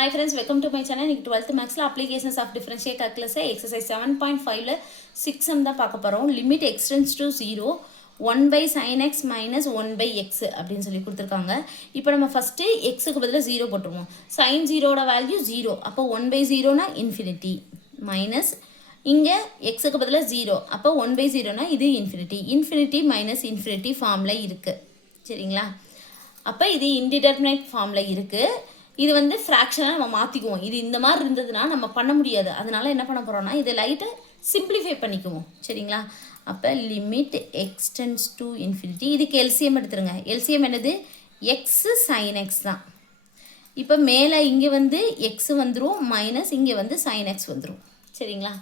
Hi friends, welcome to my channel. இன்னைக்கு 12th Maxல applications of differential calculus exercise 7.5ல 6 sum தான் பார்க்க போறோம். Limit x tends to 0 1 by sin x minus 1 by x அப்படின்னு சொல்லி கொடுத்திருக்காங்க. இப்போ நம்ம ஃபர்ஸ்ட் x க்கு பதிலா 0 போட்டுருவோம். sin 0 ஓட வேல்யூ 0. அப்போ 1 by 0 னா infinity minus இங்க x க்கு பதிலா 0. அப்போ 1 by 0 னா இது infinity. Infinity minus infinity ஃபார்ம்ல இருக்கு. சரிங்களா? அப்போ இது indeterminate ஃபார்ம்ல இருக்கு. இது வந்து ஃப்ராக்ஷனாக நம்ம மாற்றிக்குவோம். இது இந்த மாதிரி இருந்ததுன்னா நம்ம பண்ண முடியாது. அதனால என்ன பண்ண போகிறோம்னா இதை லைட்டை சிம்பிளிஃபை பண்ணிக்குவோம். சரிங்களா? அப்போ limit x tends to infinity. இதுக்கு எல்சிஎம் எடுத்துருங்க. எல்சிஎம் என்னது? எக்ஸு சைன் எக்ஸ் தான். இப்போ மேலே இங்கே வந்து எக்ஸு வந்துடும், மைனஸ் இங்கே வந்து சைன் எக்ஸ் வந்துடும். சரிங்களா?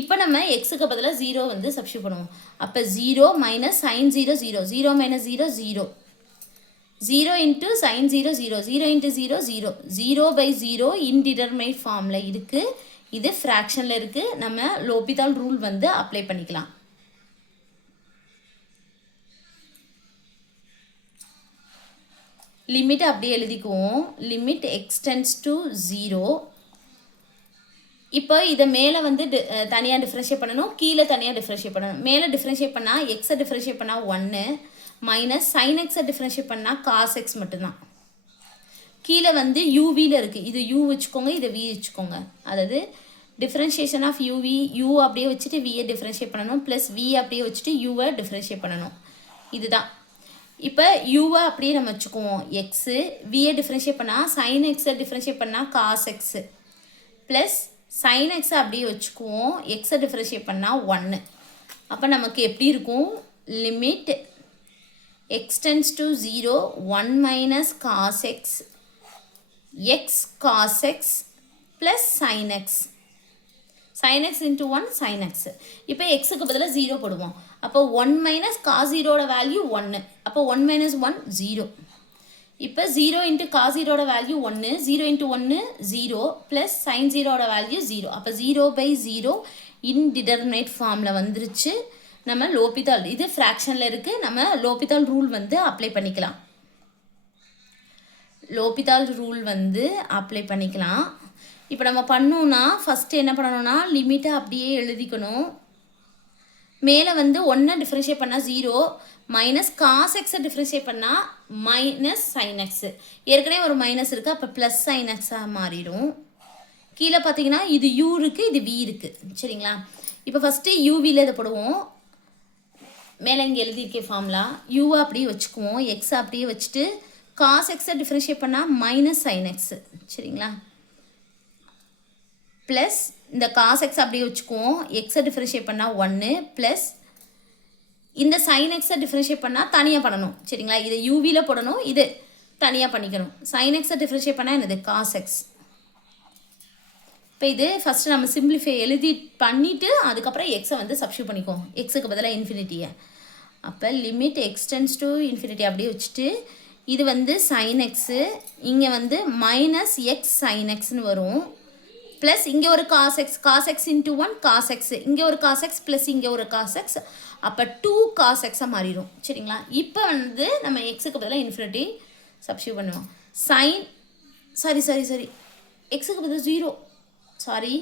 இப்போ நம்ம எக்ஸுக்கு பதிலாக 0 வந்து சப்ஸ்டியூட் பண்ணுவோம். அப்போ 0 minus sign 0 0, 0 minus 0 0, 0 into sin 0 0, 0 into 0 0, 0 by 0 indeterminate ஃபார்மில் இருக்குது. இது ஃப்ராக்ஷனில் இருக்குது. நம்ம லோபிதால் ரூல் வந்து அப்ளை பண்ணிக்கலாம். லிமிட் அப்படியே எழுதிக்குவோம். Limit x tends to 0. இப்போ இதை மேலே வந்து தனியாக டிஃப்ரென்ஷியேட் பண்ணணும், கீழே தனியாக டிஃப்ரென்ஷியேட் பண்ணணும். மேலே டிஃப்ரென்ஷியேட் பண்ணால் எக்ஸை டிஃப்ரென்ஷியேட் பண்ணால் 1 மைனஸ் சைன் எக்ஸை டிஃப்ரென்ஷியேட் பண்ணால் காஸ் எக்ஸ் மட்டும்தான். கீழே வந்து யூவியில் இருக்குது. இது யூ வச்சுக்கோங்க, இதை வி வச்சுக்கோங்க. அதாவது டிஃப்ரென்ஷியேஷன் ஆஃப் யூவி, யூ அப்படியே வச்சுட்டு வியை டிஃப்ரென்ஷியேட் பண்ணணும், ப்ளஸ் வி அப்படியே வச்சுட்டு யூவை டிஃப்ரென்ஷியேட் பண்ணணும். இதுதான். இப்போ யூவை அப்படியே நம்ம வச்சுக்குவோம் எக்ஸு, வியை டிஃப்ரென்ஷியேட் பண்ணால் சைன் எக்ஸை டிஃப்ரென்ஷியேட் பண்ணால் காஸ் எக்ஸு, ப்ளஸ் சைன் எக்ஸை அப்படியே வச்சுக்குவோம், எக்ஸை டிஃப்ரென்ஷியேட் பண்ணால் 1. அப்போ நமக்கு எப்படி இருக்கும்? Limit x tends to 0 1 minus cos x x cos x plus sin x, sin x into 1 sin x. இப்போ xக்கு பதிலாக 0 போடுவோம். அப்போ 1 minus cos 0 ஓட வேல்யூ 1. அப்போ 1 minus 1 0. இப்போ 0 into cos 0 ஓட வேல்யூ 1, 0 into 1 0, plus sin 0 ஓட வேல்யூ 0. அப்போ 0 by 0 indeterminate ஃபார்மில் வந்துருச்சு. நம்ம லோபிதால், இது ஃப்ராக்ஷனில் இருக்குது. நம்ம லோபிதால் ரூல் வந்து அப்ளை பண்ணிக்கலாம். லோபிதால் ரூல் வந்து அப்ளை பண்ணிக்கலாம். இப்போ நம்ம பண்ணோன்னா ஃபஸ்ட்டு என்ன பண்ணணும்னா லிமிட்டை அப்படியே எழுதிக்கணும். மேலே வந்து 1 டிஃப்ரென்ஷியேட் பண்ணால் 0 மைனஸ் காஸ் எக்ஸை டிஃப்ரென்ஷியேட் பண்ணால் மைனஸ் சைன் எக்ஸு. ஏற்கனவே ஒரு மைனஸ் இருக்குது, அப்போ ப்ளஸ் சைன் எக்ஸாக மாறிடும். கீழே பார்த்தீங்கன்னா இது யூ இருக்குது, இது வி இருக்குது. சரிங்களா? இப்போ ஃபஸ்ட்டு யூவியில் இதை போடுவோம். மேலே இங்கே எழுதியிருக்கே ஃபார்முலா யூவை அப்படியே வச்சுக்குவோம், எக்ஸை அப்படியே வச்சுட்டு காஸ் எக்ஸை டிஃப்ரென்ஷியேட் பண்ணால் மைனஸ் சைன் எக்ஸு. சரிங்களா? ப்ளஸ் இந்த காஸ் எக்ஸ் அப்படியே வச்சுக்குவோம், எக்ஸை டிஃப்ரென்ஷியேட் பண்ணால் 1, ப்ளஸ் இந்த சைன் எக்ஸை டிஃப்ரென்ஷியேட் பண்ணால் தனியாக பண்ணணும். சரிங்களா? இதை யூவியில் போடணும், இது தனியாக பண்ணிக்கணும். சைன் எக்ஸை டிஃப்ரென்ஷியேட் பண்ணால் என்னது? Cos x. இப்போ இது ஃபஸ்ட்டு நம்ம சிம்பிளிஃபை எழுதி பண்ணிவிட்டு அதுக்கப்புறம் எக்ஸை வந்து சப்ஸ்டியூட் பண்ணிக்குவோம், எக்ஸுக்கு பதிலாக இன்ஃபினிட்டியை. அப்போ limit x tends to infinity அப்படியே வச்சுட்டு இது வந்து சைன் எக்ஸு, இங்கே வந்து மைனஸ் எக்ஸ் சைன் எக்ஸ்னு வரும், ப்ளஸ் இங்கே ஒரு cos x, cos x into 1 cos x, இங்கே ஒரு காஸ் எக்ஸ் ப்ளஸ் இங்கே ஒரு காஸ் எக்ஸ், அப்போ 2 காஸ் எக்ஸாக மாறிடும். சரிங்களா? இப்போ வந்து நம்ம எக்ஸுக்கு பதிலாக இன்ஃபினிட்டி சப்ஸ்டியூட் பண்ணுவோம். சைன் சரி எக்ஸுக்கு பதிலாக 0, சாரி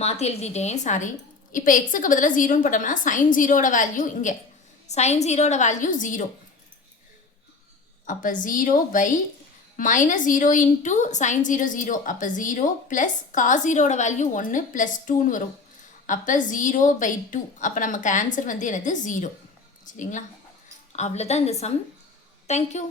மாற்றி எழுதிட்டேன், சாரி. இப்போ எக்ஸுக்கு பதிலாக 0ன்னு போட்டோம்னா சைன் 0ஓட வேல்யூ இங்கே, சைன் 0ஓட வேல்யூ 0. அப்போ 0 பை மைனஸ் 0 இன்ட்டு சைன் 0 0, அப்போ 0 ப்ளஸ் காஸ் 0ஓட வேல்யூ 1 ப்ளஸ் 2ன்னு வரும். அப்போ 0 by 2. அப்போ நமக்கு ஆன்சர் வந்து என்னது? 0. சரிங்களா? அவ்வளோதான் இந்த சம். தேங்க்யூ.